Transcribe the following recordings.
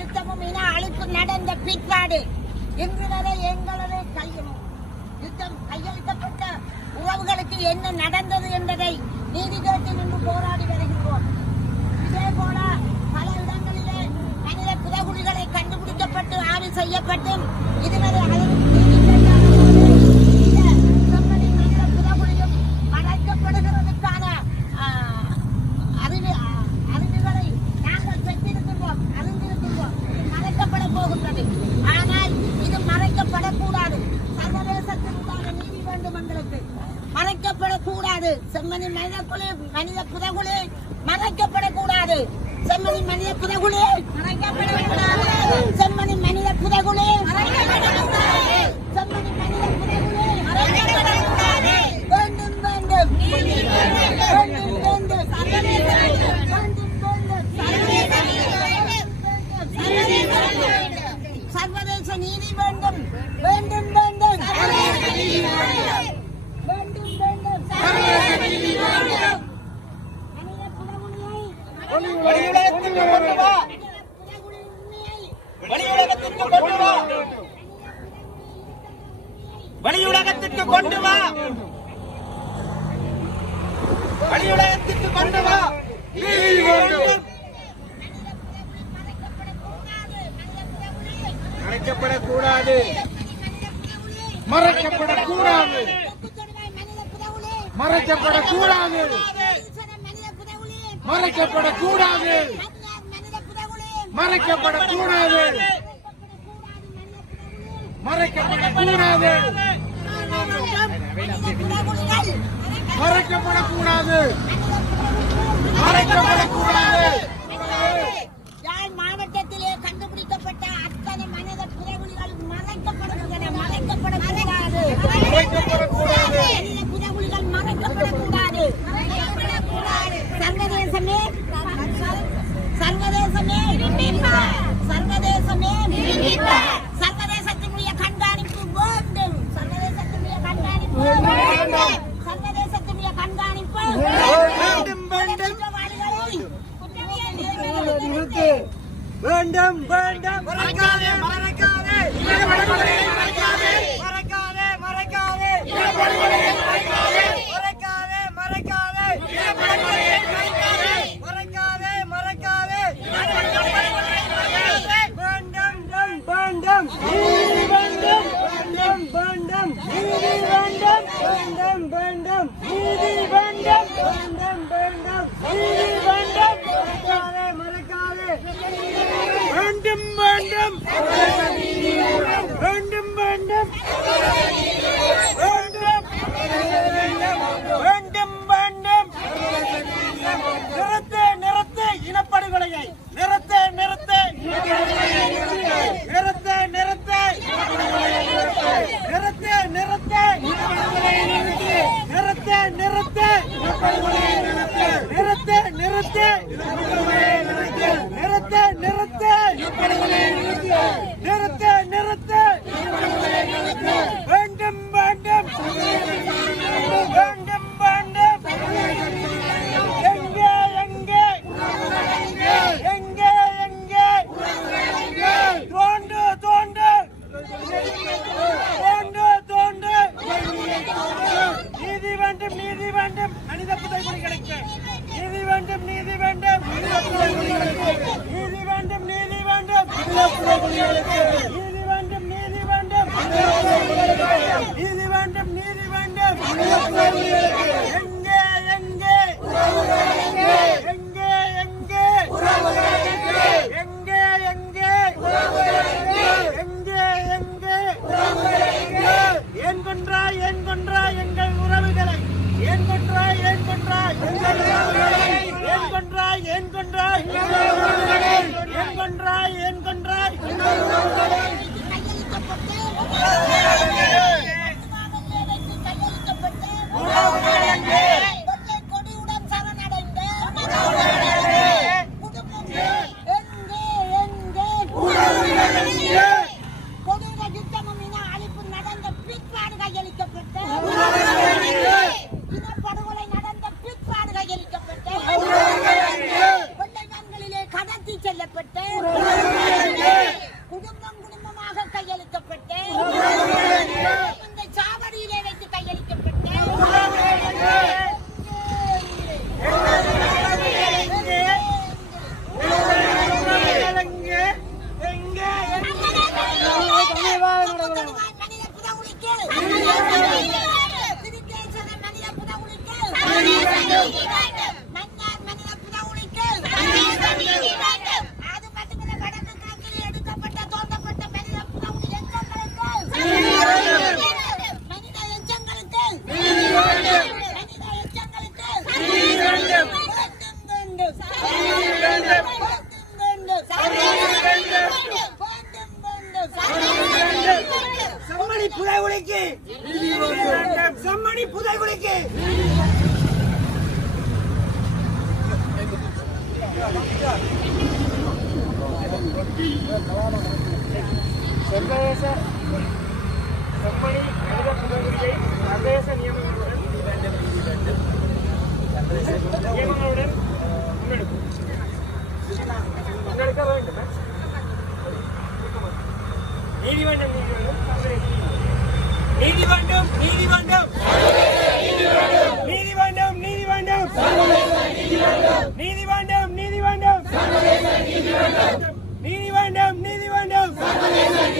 யுத்தமும் இன அழிப்பு நடந்த பிற்பாடு இன்று வரை எங்களது கையும். யுத்தம் கையெழுத்தப்பட்ட உறவுகளுக்கு என்ன நடந்தது என்பதை நீதித்துறையில் நின்று போராடி வருகின்றோம். இதே போல பல இடங்களிலே மனித புதகுலிகளை கண்டுபிடிக்கப்பட்டு ஆய்வு செய்யப்பட்டு இதுவரை அளவுக்கு செம்மணி மனித குழு மனித புதகுழி மறைக்கப்படக்கூடாது. செம்மணி மனித புதகுழி மறைக்கப்படக்கூடாது. செம்மணி மனித புதகுழி மறைக்கப்படக்கூடாது. செம்மணி மனித புதகுழி மறைக்கப்படக்கூடாது. வேண்டும் வேண்டும். வெளியுலகத்திற்கு கொண்டு வா. வெளியுலகத்திற்கு கொண்டு வா. மறைக்கப்படக்கூடாது மறைக்கப்படக்கூடாது. மறைக்கப்படக்கூடாது. மறைக்கப்படக்கூடாது. மறைக்கப்படக்கூடாது. மறைக்கப்படக்கூடாது மறைக்கப்படக்கூடாது மறைக்கப்படக்கூடாது வேண்டும் வேண்டும். வேண்டும் வேண்டும். வேண்டும் வேண்டும். நிறுத்த நிறுத்த இனப்படுகொலையை. நிறுத்த நிறுத்த. நிறுத்த நிறுத்த. நிறுத்த நிறுத்த. நிறுத்த நிறுத்த. நிறுத்த நிறுத்த. Thank you. சர்வதேச செம்மணி மனித புதவியை சர்வதேச நியமங்களுடன் நியமங்களுடன் முன்னெடுக்கும் முன்னெடுக்க வேண்டும் நீதி வேண்டும் நீதி வேண்டும் நீதி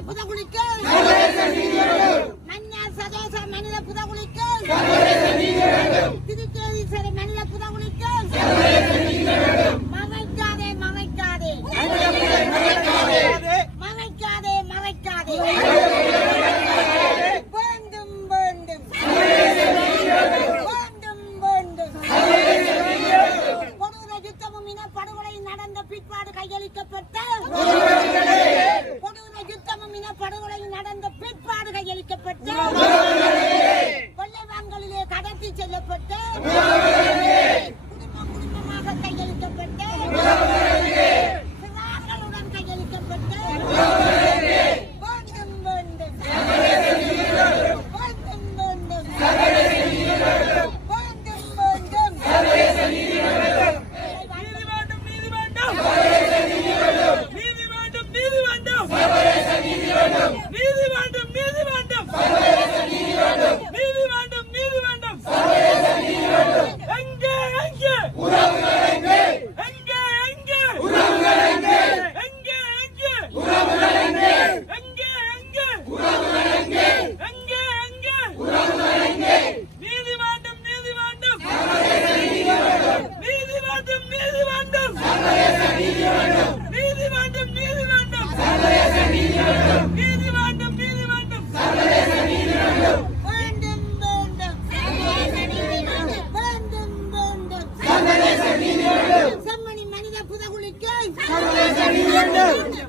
不在屋里干 Cuando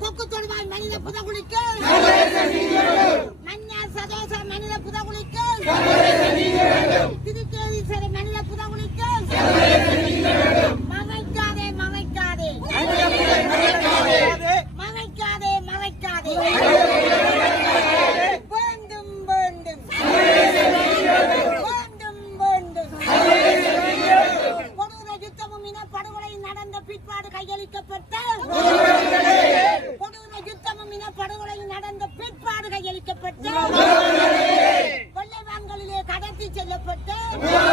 கொக்குத்தொடுவாய் மனித புதகுலிக்கு மன்னர் சதோச மனித புதகுலிக்கு to the potato.